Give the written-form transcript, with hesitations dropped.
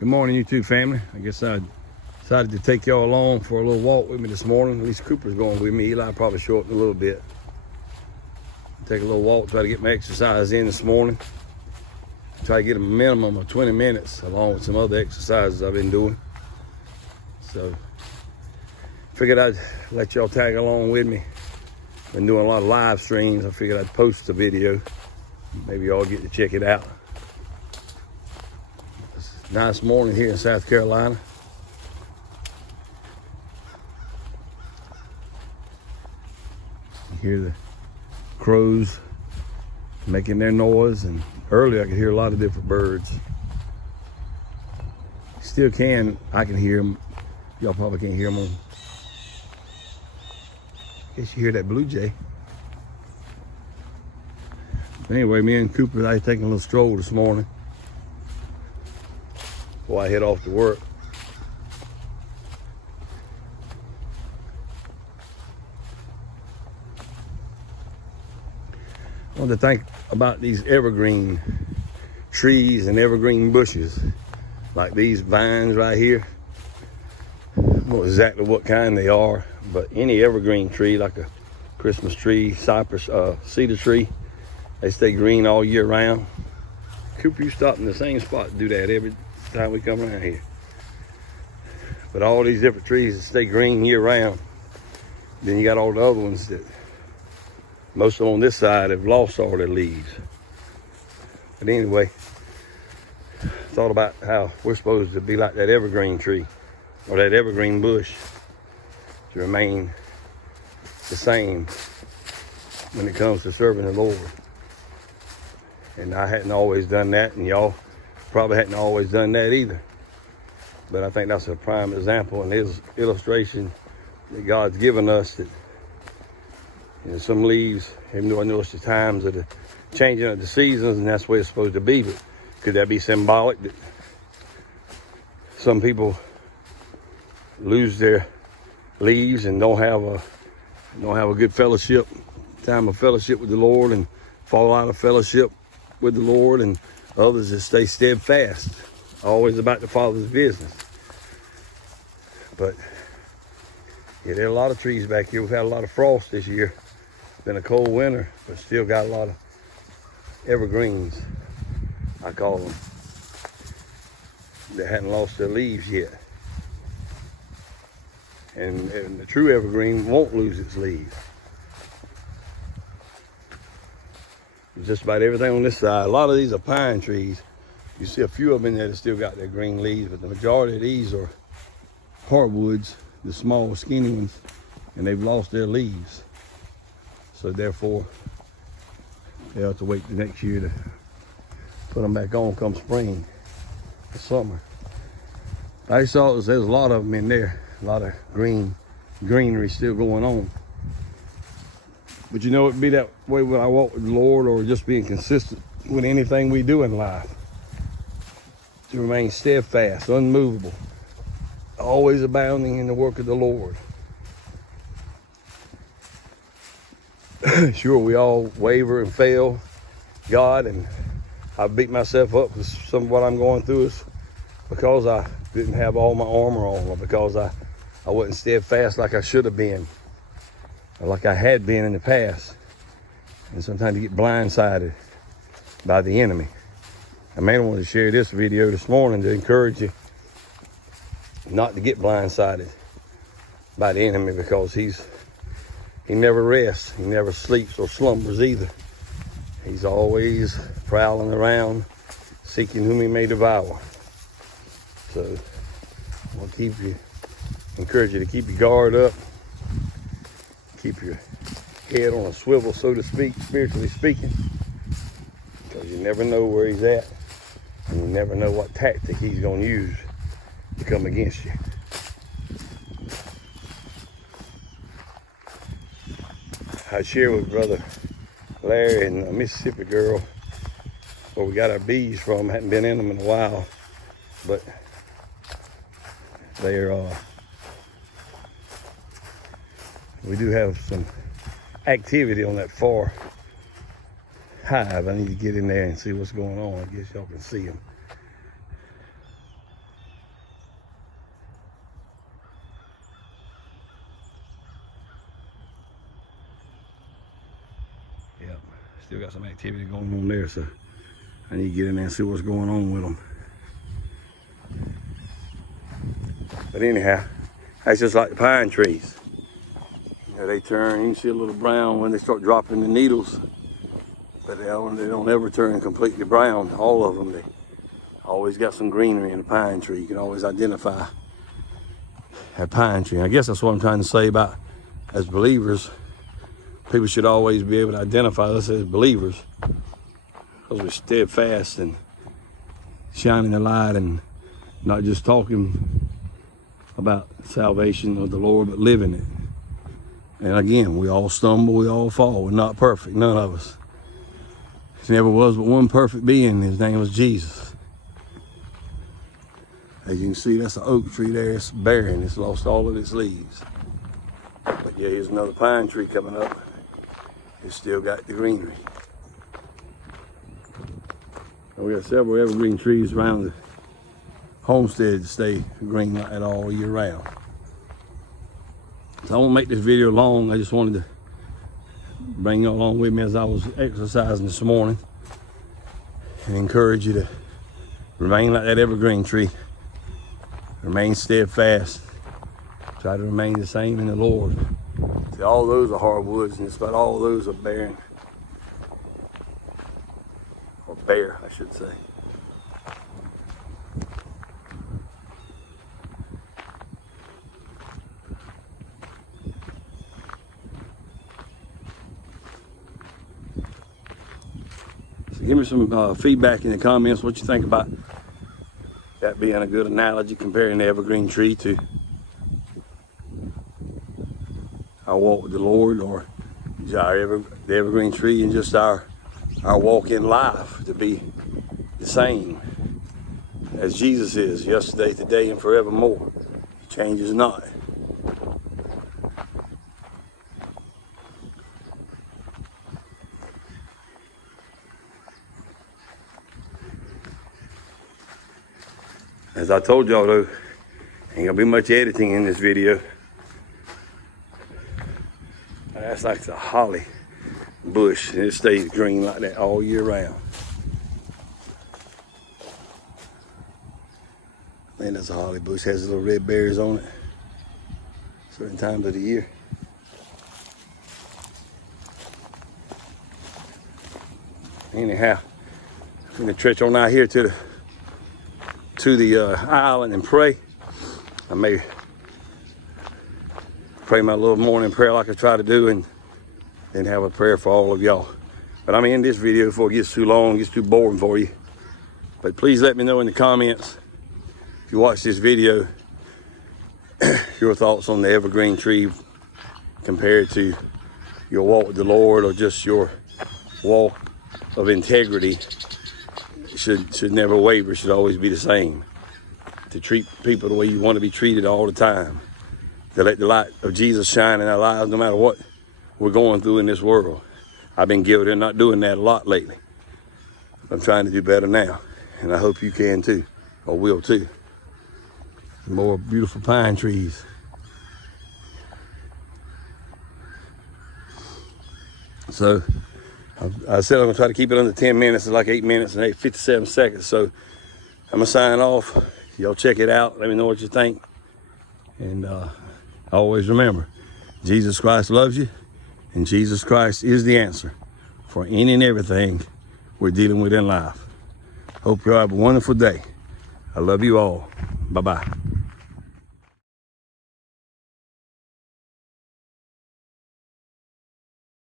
Good morning, YouTube family. I guess I decided to take y'all along for a little walk with me this morning. At least Cooper's going with me. Eli probably show up in a little bit. Take a little walk, try to get my exercise in this morning. Try to get a minimum of 20 minutes along with some other exercises I've been doing. So figured I'd let y'all tag along with me. Been doing a lot of live streams. I figured I'd post a video. Maybe y'all get to check it out. Nice morning here in South Carolina. You hear the crows making their noise, and earlier I could hear a lot of different birds. Still can, I can hear them. Y'all probably can't hear them. Guess you hear that blue jay. But anyway, me and Cooper, I taking a little stroll this morning before I head off to work. I want to think about these evergreen trees and evergreen bushes, like these vines right here. I don't know exactly what kind they are, but any evergreen tree, like a Christmas tree, cypress, cedar tree, they stay green all year round. Cooper, you stop in the same spot to do that every time we come around here. But all these different trees that stay green year round. Then you got all the other ones that most of them on this side have lost all their leaves. But anyway, thought about how we're supposed to be like that evergreen tree or that evergreen bush, to remain the same when it comes to serving the Lord. And I hadn't always done that, and y'all probably hadn't always done that either. But I think that's a prime example and illustration that God's given us, that some leaves, even though I know it's the times of the changing of the seasons, and that's where it's supposed to be, but could that be symbolic that some people lose their leaves and don't have a good fellowship, time of fellowship with the Lord, and fall out of fellowship with the Lord, and others that stay steadfast, always about the Father's business? But yeah, there are a lot of trees back here. We've had a lot of frost this year. It's been a cold winter, but still got a lot of evergreens, I call them, that hadn't lost their leaves yet. And the true evergreen won't lose its leaves. Just about everything on this side. A lot of these are pine trees. You see a few of them in there that still got their green leaves, but the majority of these are hardwoods, the small skinny ones, and they've lost their leaves. So therefore, they'll have to wait the next year to put them back on come spring or summer. I saw there's a lot of them in there, a lot of greenery still going on. But you know, it'd be that way when I walk with the Lord, or just being consistent with anything we do in life. To remain steadfast, unmovable, always abounding in the work of the Lord. Sure, we all waver and fail God, and I beat myself up with some of what I'm going through is because I didn't have all my armor on, or because I wasn't steadfast like I should have been, or like I had been in the past. And sometimes you get blindsided by the enemy. I may want to share this video this morning to encourage you not to get blindsided by the enemy, because he never rests, he never sleeps or slumbers either. He's always prowling around, seeking whom he may devour. So I'll encourage you to keep your guard up, keep your head on a swivel, so to speak, spiritually speaking, because you never know where he's at, and you never know what tactic he's going to use to come against you. I shared with Brother Larry and a Mississippi girl where we got our bees from. Hadn't been in them in a while, but we do have some activity on that far hive. I need to get in there and see what's going on. I guess y'all can see them. still got some activity going on there, so I need to get in there and see what's going on with them. But anyhow, that's just like the pine trees. You know, they turn, you can see a little brown when they start dropping the needles, but they don't ever turn completely brown. All of them, they always got some greenery in a pine tree. You can always identify a pine tree. I guess that's what I'm trying to say about, as believers, people should always be able to identify us as believers because we're steadfast and shining the light and not just talking about salvation of the Lord, but living it. And again, we all stumble, we all fall. We're not perfect, none of us. There never was but one perfect being. His name was Jesus. As you can see, that's an oak tree there. It's barren. It's lost all of its leaves. But yeah, here's another pine tree coming up. It's still got the greenery. And we got several evergreen trees around the homestead to stay green like that all year round. So I won't make this video long. I just wanted to bring you along with me as I was exercising this morning and encourage you to remain like that evergreen tree. Remain steadfast. Try to remain the same in the Lord. See, all those are hardwoods, and just about all those are barren. Or bare, I should say. So give me some feedback in the comments what you think about that being a good analogy, comparing the evergreen tree to our walk with the Lord, or is the evergreen tree and just our walk in life to be the same as Jesus is, yesterday, today, and forevermore. He changes not. As I told y'all though, ain't gonna be much editing in this video. That's like the holly bush, and it stays green like that all year round. I think that's a holly bush, has little red berries on it certain times of the year. Anyhow, I'm gonna stretch on out here to the island and pray. I may pray my little morning prayer like I try to do, and then have a prayer for all of y'all. But I'm in this video before it gets too long, gets too boring for you. But please let me know in the comments, if you watch this video, your thoughts on the evergreen tree compared to your walk with the Lord, or just your walk of integrity. Should never waver, should always be the same. To treat people the way you want to be treated all the time. To let the light of Jesus shine in our lives no matter what we're going through in this world. I've been guilty of not doing that a lot lately. I'm trying to do better now, and I hope you can too, or will too. More beautiful pine trees. So I said I'm gonna try to keep it under 10 minutes. It's like 8 minutes and 57 seconds. So I'm gonna sign off. Y'all check it out. Let me know what you think. And always remember, Jesus Christ loves you, and Jesus Christ is the answer for any and everything we're dealing with in life. Hope you all have a wonderful day. I love you all. Bye-bye.